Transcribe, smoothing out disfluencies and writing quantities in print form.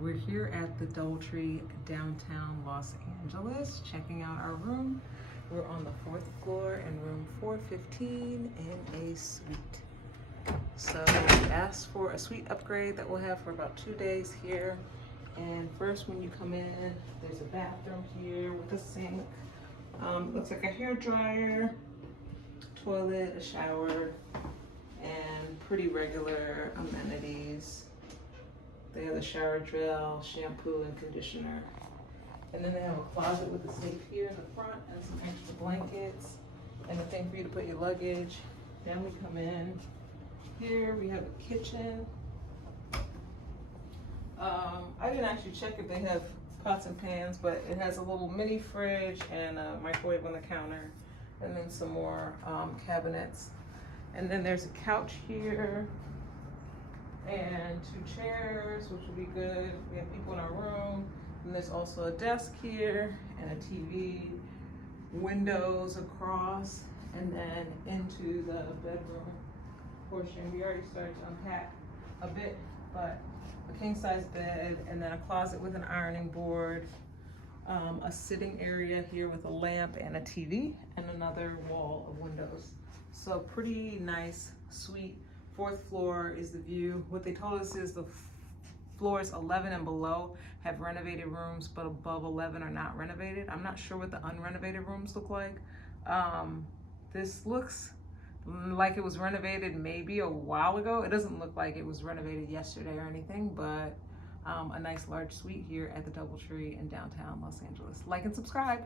We're here at the DoubleTree Downtown Los Angeles, checking out our room. We're on the 4th floor in room 415 in a suite. So we asked for a suite upgrade that we'll have for about 2 days here. And first, when you come in, there's a bathroom here with a sink. Looks like a hair dryer, toilet, a shower, and pretty regular amenities. They have a shower gel, shampoo, and conditioner. And then they have a closet with a safe here in the front and some extra blankets and a thing for you to put your luggage. Then we come in. Here we have a kitchen. I didn't actually check if they have pots and pans, but it has a little mini fridge and a microwave on the counter, and then some more cabinets. And then there's a couch here and 2 chairs, which would be good if we have people in our room. And there's also a desk here and a TV, windows across, and then into the bedroom portion. We already started to unpack a bit, but a king size bed, and then a closet with an ironing board, a sitting area here with a lamp and a TV, and another wall of windows. So pretty nice suite. 4th floor is the view. What they told us is the floors 11 and below have renovated rooms, but above 11 are not renovated. I'm not sure what the unrenovated rooms look like. This looks like it was renovated maybe a while ago. It doesn't look like it was renovated yesterday or anything, but a nice large suite here at the DoubleTree in downtown Los Angeles. Like and subscribe.